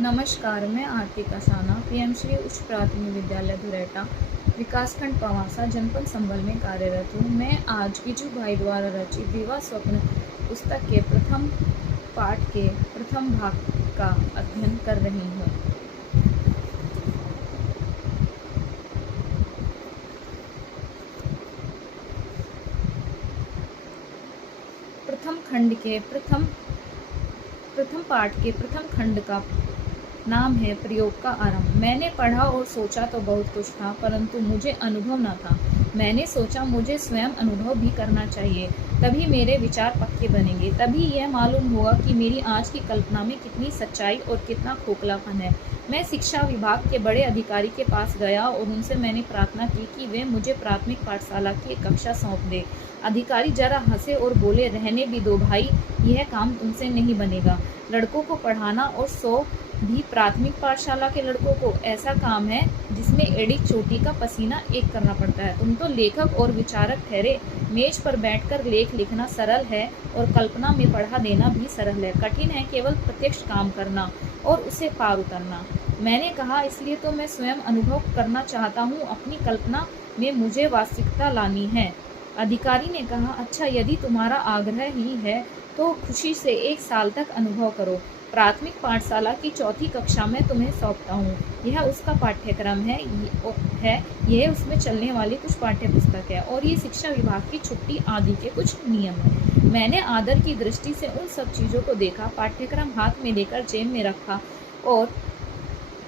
नमस्कार, मैं आरती कसाना पीएम श्री उच्च प्राथमिक विद्यालय धुरेटा विकासखंड पवासा जनपद संभल में कार्यरत हूँ। मैं आज गिजू भाई द्वारा रचित विवाह स्वप्न पुस्तक के प्रथम पाठ के प्रथम भाग का अध्ययन कर रही हूँ। प्रथम पाठ के प्रथम खंड का नाम है प्रयोग का आरंभ। मैंने पढ़ा और सोचा तो बहुत कुछ था, परंतु मुझे अनुभव न था। मैंने सोचा मुझे स्वयं अनुभव भी करना चाहिए, तभी मेरे विचार पक्के बनेंगे। तभी यह मालूम होगा कि मेरी आज की कल्पना में कितनी सच्चाई और कितना खोखलापन है। मैं शिक्षा विभाग के बड़े अधिकारी के पास गया और उनसे मैंने प्रार्थना की कि वे मुझे प्राथमिक पाठशाला की एक कक्षा सौंप दे। अधिकारी जरा हंसे और बोले, रहने भी दो भाई, यह काम तुमसे नहीं बनेगा। लड़कों को पढ़ाना और 100 भी प्राथमिक पाठशाला के लड़कों को ऐसा काम है जिसमें एड़ी चोटी का पसीना एक करना पड़ता है। तुम तो लेखक और विचारक ठहरे। मेज पर बैठकर लेख लिखना सरल है और कल्पना में पढ़ा देना भी सरल है। कठिन है केवल प्रत्यक्ष काम करना और उसे पार उतरना। मैंने कहा, इसलिए तो मैं स्वयं अनुभव करना चाहता हूँ। अपनी कल्पना में मुझे वास्तविकता लानी है। अधिकारी ने कहा, अच्छा, यदि तुम्हारा आग्रह ही है तो खुशी से 1 साल तक अनुभव करो। प्राथमिक पाठशाला की 4ठी कक्षा में तुम्हें सौंपता हूँ। यह उसका पाठ्यक्रम है, यह उसमें चलने वाली कुछ पाठ्य पुस्तक है और ये शिक्षा विभाग की छुट्टी आदि के कुछ नियम है। मैंने आदर की दृष्टि से उन सब चीज़ों को देखा, पाठ्यक्रम हाथ में लेकर जेब में रखा और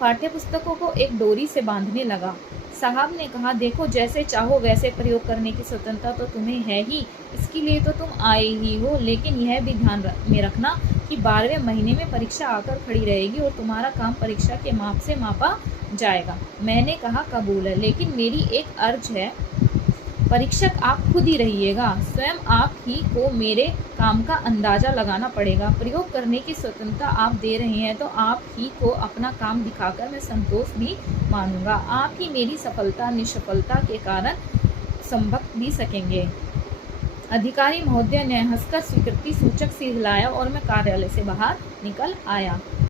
पाठ्य पुस्तकों को एक डोरी से बांधने लगा। साहब ने कहा, देखो, जैसे चाहो वैसे प्रयोग करने की स्वतंत्रता तो तुम्हें है ही, इसके लिए तो तुम आए ही हो, लेकिन यह भी ध्यान में रखना कि 12वें महीने में परीक्षा आकर खड़ी रहेगी और तुम्हारा काम परीक्षा के माप से मापा जाएगा। मैंने कहा, कबूल है, लेकिन मेरी एक अर्ज है। परीक्षक आप खुद ही रहिएगा। स्वयं आप ही को मेरे काम का अंदाज़ा लगाना पड़ेगा। प्रयोग करने की स्वतंत्रता आप दे रहे हैं तो आप ही को अपना काम दिखाकर मैं संतोष भी मानूंगा। आप ही मेरी सफलता निष्फलता के कारण समझ भी सकेंगे। अधिकारी महोदय ने हंसकर स्वीकृति सूचक सिर हिलाया और मैं कार्यालय से बाहर निकल आया।